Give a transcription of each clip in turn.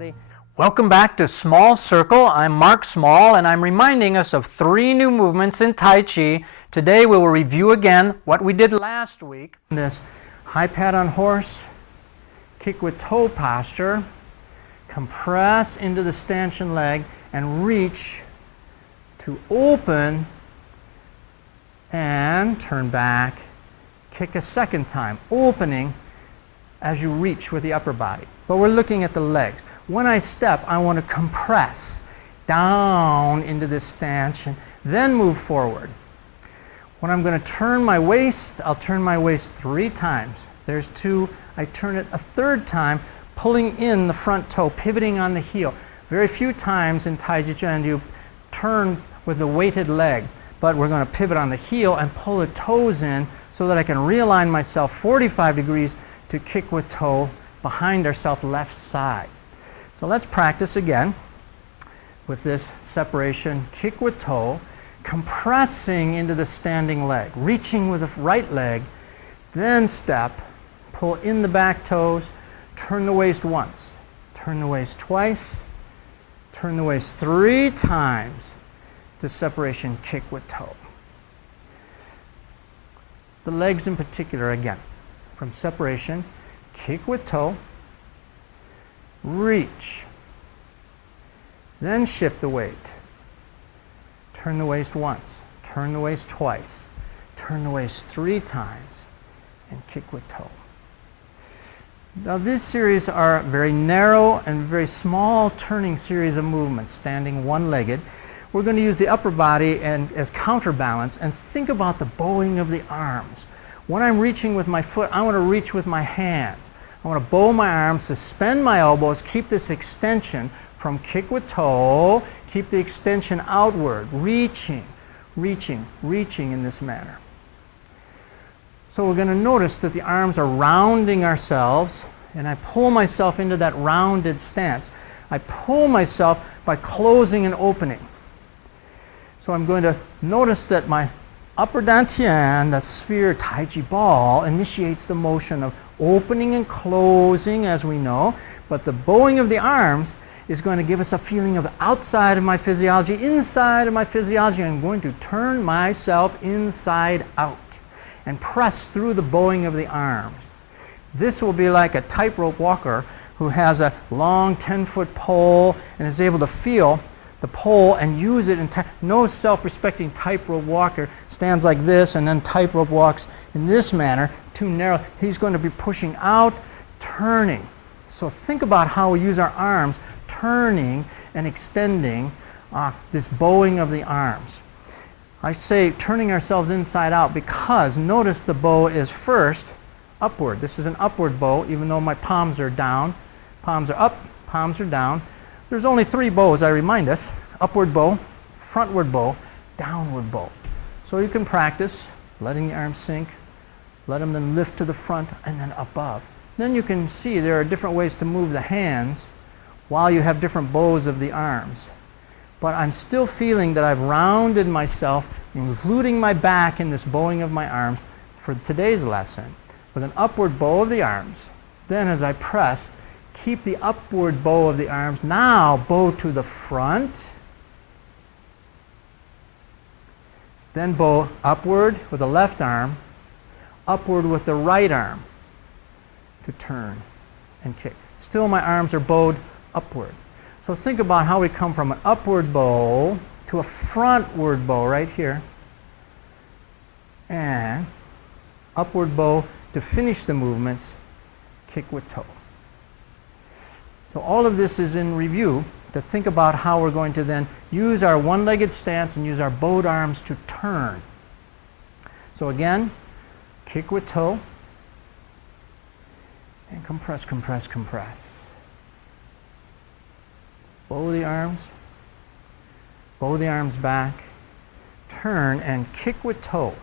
everybody. Welcome back to Small Circle. I'm Mark Small, and I'm reminding us of 3 new movements in Tai Chi. Today we will review again what we did last week. This high pad on horse, kick with toe posture, compress into the stanchion leg, and reach to open and turn back. Kick a second time, opening as you reach with the upper body. But we're looking at the legs. When I step, I want to compress down into this stanchion, then move forward. When I'm going to turn my waist, I'll turn my waist 3 times. There's 2. I turn it a 3rd time, pulling in the front toe, pivoting on the heel. Very few times in Tai Chi Chuan do you turn with the weighted leg, but we're going to pivot on the heel and pull the toes in so that I can realign myself 45 degrees to kick with toe behind ourselves left side. So let's practice again with this separation, kick with toe, compressing into the standing leg, reaching with the right leg, then step, pull in the back toes, turn the waist once, turn the waist twice, turn the waist 3 times to separation, kick with toe. The legs in particular again, from separation, kick with toe, reach, then shift the weight. Turn the waist once, turn the waist twice, turn the waist 3 times, and kick with toe. Now this series are very narrow and very small turning series of movements, standing one-legged. We're going to use the upper body and as counterbalance and think about the bowing of the arms. When I'm reaching with my foot, I want to reach with my hands. I want to bow my arms, suspend my elbows, keep this extension from kick with toe, keep the extension outward, reaching, reaching, reaching in this manner. So we're going to notice that the arms are rounding ourselves, and I pull myself into that rounded stance. I pull myself by closing and opening. So I'm going to notice that my upper dantian, the sphere Tai Chi ball, initiates the motion of opening and closing, as we know, but the bowing of the arms is going to give us a feeling of outside of my physiology, inside of my physiology. I'm going to turn myself inside out and press through the bowing of the arms. This will be like a tightrope walker who has a long 10-foot pole and is able to feel the pole and use it. No self-respecting tightrope walker stands like this and then tightrope walks in this manner, too narrow. He's going to be pushing out, turning. So think about how we use our arms, turning and extending this bowing of the arms. I say turning ourselves inside out because notice the bow is first upward. This is an upward bow, even though my palms are down. Palms are up, palms are down. There's only 3 bows, I remind us. Upward bow, frontward bow, downward bow. So you can practice letting the arms sink, let them then lift to the front and then above. Then you can see there are different ways to move the hands while you have different bows of the arms. But I'm still feeling that I've rounded myself, including my back in this bowing of my arms for today's lesson with an upward bow of the arms. Then as I press, keep the upward bow of the arms. Now bow to the front. Then bow upward with the left arm, upward with the right arm to turn and kick. Still my arms are bowed upward. So think about how we come from an upward bow to a frontward bow right here, and upward bow to finish the movements, kick with toe. So all of this is in review to think about how we're going to then use our one-legged stance and use our bowed arms to turn. So again, kick with toe and compress, compress, compress. Bow the arms back, turn and kick with toe.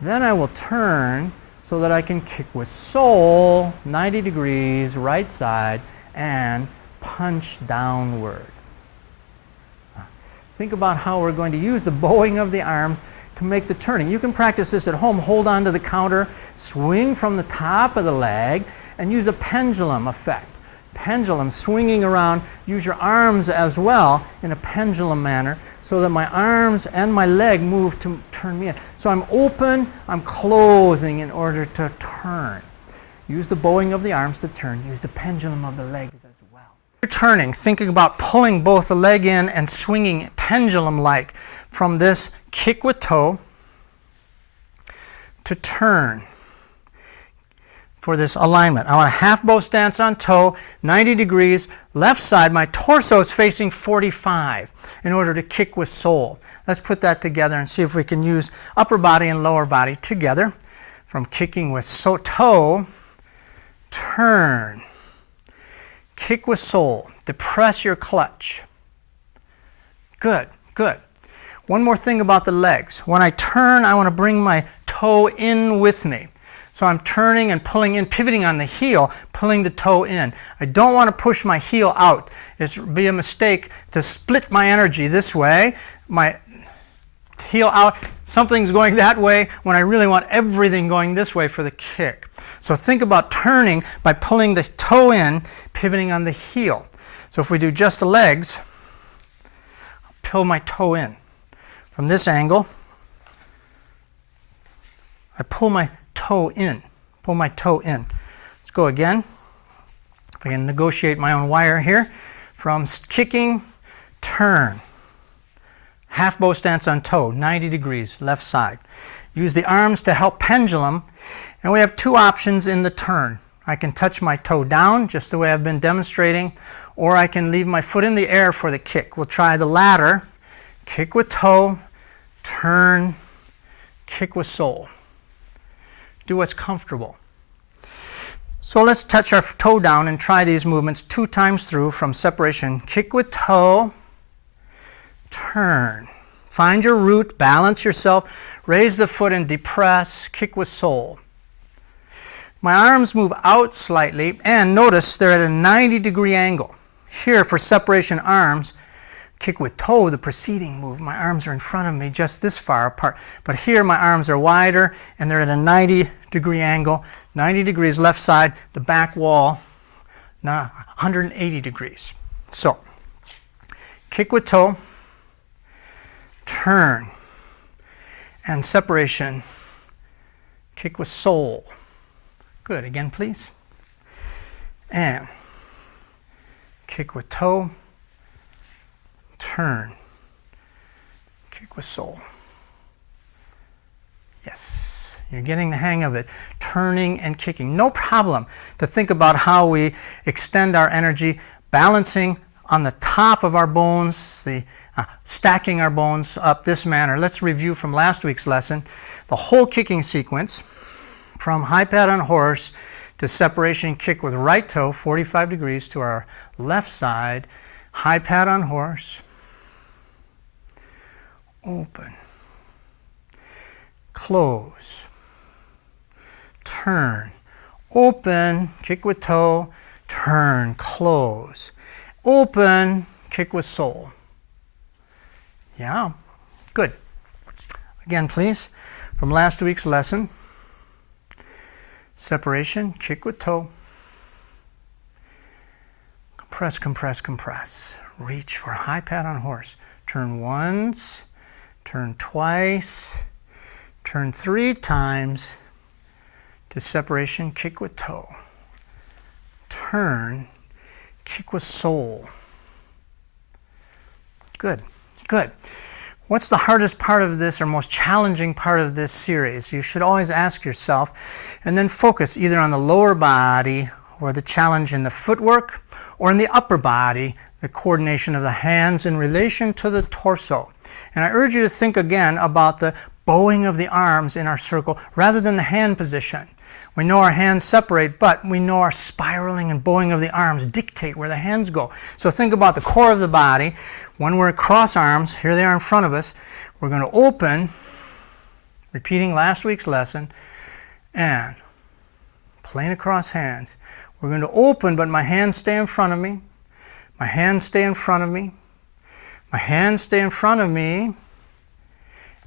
Then I will turn so that I can kick with sole, 90 degrees, right side, and punch downward. Think about how we're going to use the bowing of the arms to make the turning. You can practice this at home. Hold on to the counter, swing from the top of the leg, and use a pendulum effect. pendulum, swinging around. Use your arms as well in a pendulum manner so that my arms and my leg move to turn me in. So I'm open, I'm closing in order to turn. Use the bowing of the arms to turn. Use the pendulum of the legs as well. You're turning, thinking about pulling both the leg in and swinging pendulum-like from this kick with toe to turn for this alignment. I want a half bow stance on toe, 90 degrees, left side, my torso is facing 45 in order to kick with soul. Let's put that together and see if we can use upper body and lower body together. From kicking with toe, turn, kick with soul, depress your clutch. Good, good. One more thing about the legs. When I turn, I want to bring my toe in with me. So I'm turning and pulling in, pivoting on the heel, pulling the toe in. I don't want to push my heel out. It would be a mistake to split my energy this way, my heel out, something's going that way when I really want everything going this way for the kick. So think about turning by pulling the toe in, pivoting on the heel. So if we do just the legs, I'll pull my toe in. From this angle, I pull my toe in, pull my toe in. Let's go again. If I can negotiate my own wire here. From kicking, turn. Half bow stance on toe, 90 degrees, left side. Use the arms to help pendulum, and we have two options in the turn. I can touch my toe down, just the way I've been demonstrating, or I can leave my foot in the air for the kick. We'll try the latter. Kick with toe, turn, kick with soul. Do what's comfortable. So let's touch our toe down and try these movements 2 times through from separation. Kick with toe, turn. Find your root, balance yourself, raise the foot and depress, kick with soul. My arms move out slightly, and notice they're at a 90-degree angle. Here for separation arms, kick with toe, the preceding move, my arms are in front of me just this far apart. But here my arms are wider and they're at a 90-degree angle, 90 degrees left side, the back wall, now 180 degrees. So, kick with toe, turn, and separation, kick with soul. Good, again please. And kick with toe, turn, kick with soul. Yes, you're getting the hang of it. Turning and kicking. No problem to think about how we extend our energy, balancing on the top of our bones, stacking our bones up this manner. Let's review from last week's lesson. The whole kicking sequence from high pad on horse to separation kick with right toe, 45 degrees to our left side, high pad on horse, open, close, turn, open, kick with toe, turn, close, open, kick with soul. Yeah, good. Again, please, from last week's lesson, separation, kick with toe, compress, compress, compress. Reach for high pad on horse. Turn once, turn twice, turn 3 times to separation, kick with toe. Turn, kick with soul. Good, good. What's the hardest part of this or most challenging part of this series? You should always ask yourself and then focus either on the lower body or the challenge in the footwork or in the upper body, the coordination of the hands in relation to the torso. And I urge you to think again about the bowing of the arms in our circle rather than the hand position. We know our hands separate, but we know our spiraling and bowing of the arms dictate where the hands go. So think about the core of the body. When we're across arms, here they are in front of us, we're going to open, repeating last week's lesson, and plane across hands. We're going to open, but my hands stay in front of me. My hands stay in front of me. My hands stay in front of me,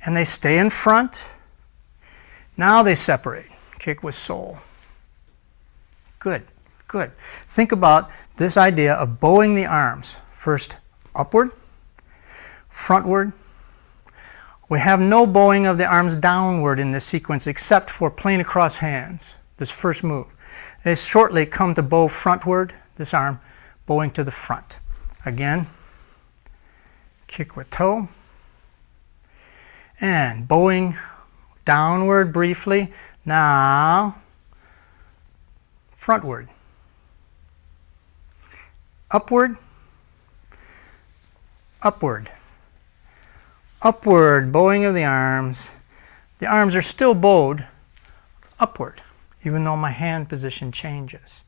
and they stay in front. Now they separate. Kick with soul. Good, Good. Think about this idea of bowing the arms. First, upward, frontward. We have no bowing of the arms downward in this sequence except for plane across hands, this first move. They shortly come to bow frontward, this arm bowing to the front. Again, kick with toe, and bowing downward briefly. Now, frontward. Upward, upward, upward, bowing of the arms. The arms are still bowed upward, even though my hand position changes.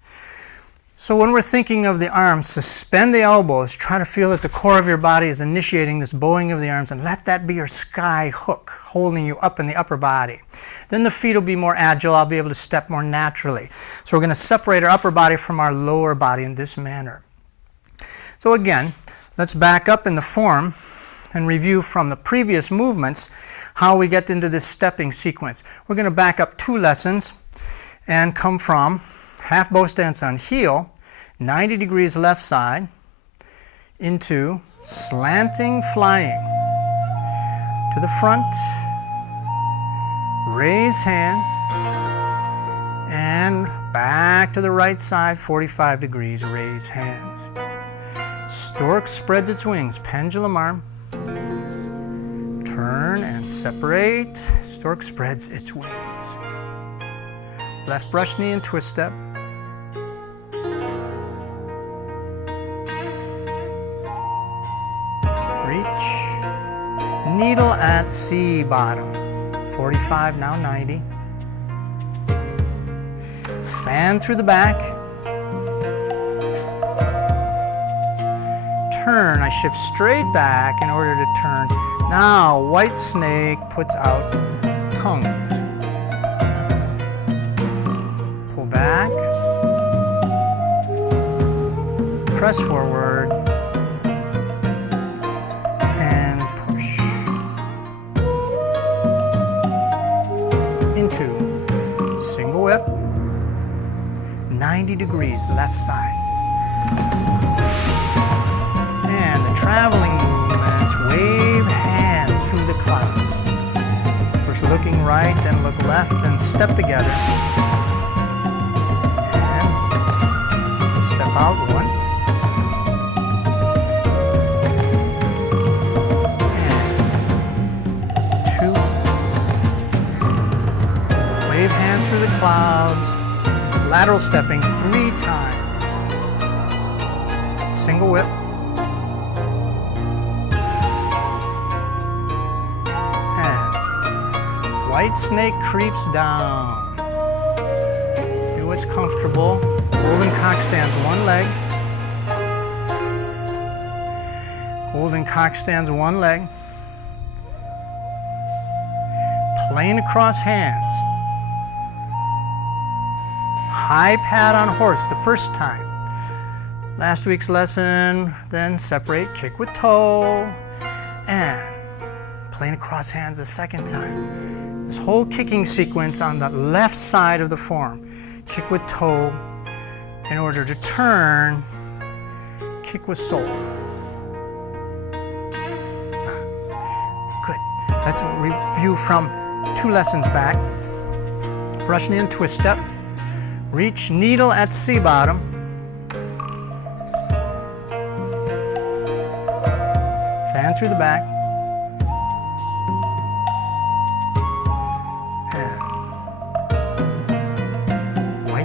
So when we're thinking of the arms, suspend the elbows, try to feel that the core of your body is initiating this bowing of the arms, and let that be your sky hook, holding you up in the upper body. Then the feet will be more agile. I'll be able to step more naturally. So we're going to separate our upper body from our lower body in this manner. So again, let's back up in the form and review from the previous movements how we get into this stepping sequence. We're going to back up 2 lessons and come from half bow stance on heel, 90 degrees left side, into slanting flying to the front, raise hands, and back to the right side, 45 degrees, raise hands. Stork spreads its wings, pendulum arm, turn and separate, stork spreads its wings. Left brush knee and twist step. Reach, needle at C bottom, 45, now 90. Fan through the back. Turn, I shift straight back in order to turn. Now, white snake puts out tongues. Pull back. Press forward. And push. Into single whip. 90 degrees left side. And the traveling movements, wave hands through the clouds. First looking right, then look left, then step together. And step out, 1. And 2. Wave hands through the clouds. Lateral stepping 3 times. Single whip. White snake creeps down. Do what's comfortable. Golden cock stands 1 leg. Golden cock stands 1 leg. Plane across hands. High pad on horse the first time. Last week's lesson, then separate, kick with toe, and plane across hands the second time. This whole kicking sequence on the left side of the form. Kick with toe in order to turn, kick with sole. Good. Let's review from 2 lessons back. Brush knee and twist step. Reach, needle at C bottom. Fan through the back.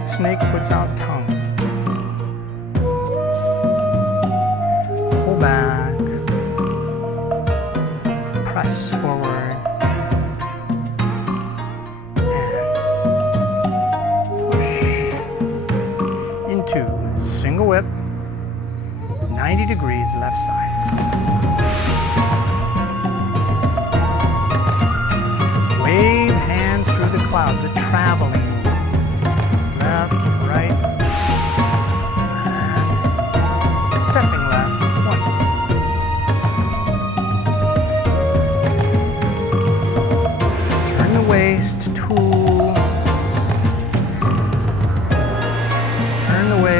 Snake puts out tongue. Pull back. Press forward. And push. Into single whip. 90 degrees left side. Wave hands through the clouds, the traveling. Left, right, and stepping left, 1. Turn the waist, 2. Turn the waist.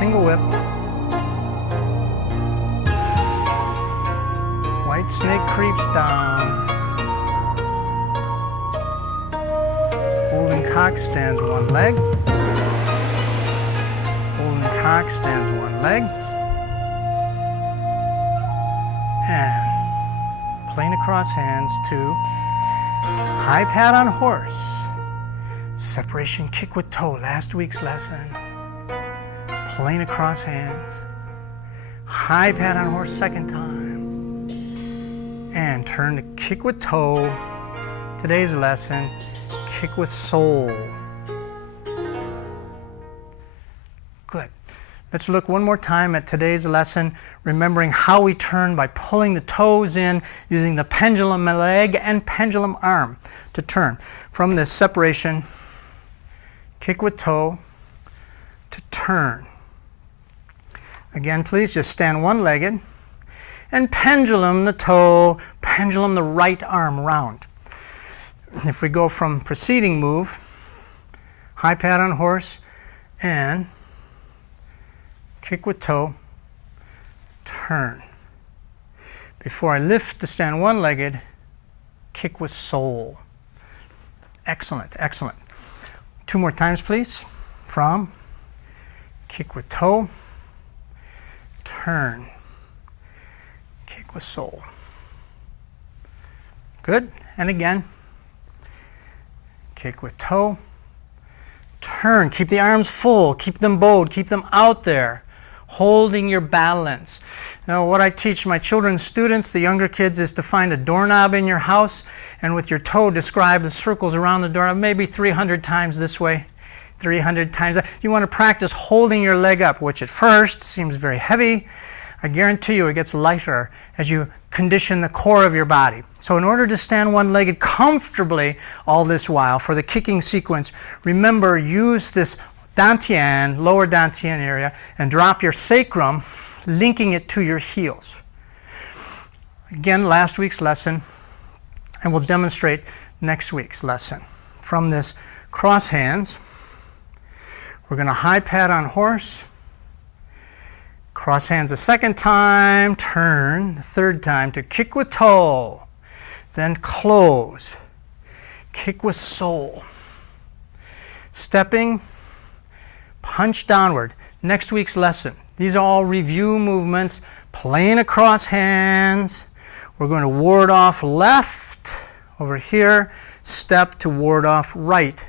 single whip. White snake creeps down. Golden cock stands one leg. Golden cock stands one leg. And plane across hands to high pat on horse. Separation kick with toe, last week's lesson. Plane across hands. High pat on horse second time. And turn to kick with toe. Today's lesson, kick with soul. Good. Let's look one more time at today's lesson, remembering how we turn by pulling the toes in, using the pendulum leg and pendulum arm to turn. From this separation, kick with toe, to turn. Again, please just stand one-legged and pendulum the toe, pendulum the right arm round. If we go from preceding move, high pat on horse and kick with toe, turn. Before I lift to stand one-legged, kick with soul. Excellent, excellent. 2 more times, please. From kick with toe, turn, kick with soul. Good. And again, kick with toe, turn. Keep the arms full, keep them bowed, keep them out there, holding your balance. Now, what I teach my children's students, the younger kids, is to find a doorknob in your house and with your toe describe the circles around the doorknob, maybe 300 times this way, 300 times that. You want to practice holding your leg up, which at first seems very heavy. I guarantee you it gets lighter as you condition the core of your body. So in order to stand one-legged comfortably all this while for the kicking sequence, remember, use this dantian, lower dantian area, and drop your sacrum, linking it to your heels. Again, last week's lesson, and we'll demonstrate next week's lesson. From this cross hands, we're going to high pat on horse, cross hands a second time, turn, the third time to kick with toe, then close, kick with soul. Stepping, punch downward. Next week's lesson. These are all review movements, plane across hands. We're going to ward off left over here, step to ward off right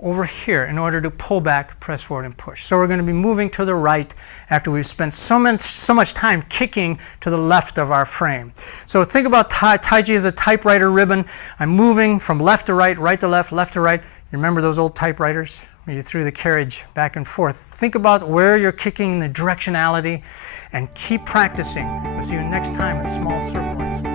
over here in order to pull back, press forward, and push. So we're going to be moving to the right after we've spent so much time kicking to the left of our frame. So think about Tai Chi as a typewriter ribbon. I'm moving from left to right to left to right. You remember those old typewriters where you threw the carriage back and forth? Think about where you're kicking, the directionality, and keep practicing. We'll see you next time with small circles.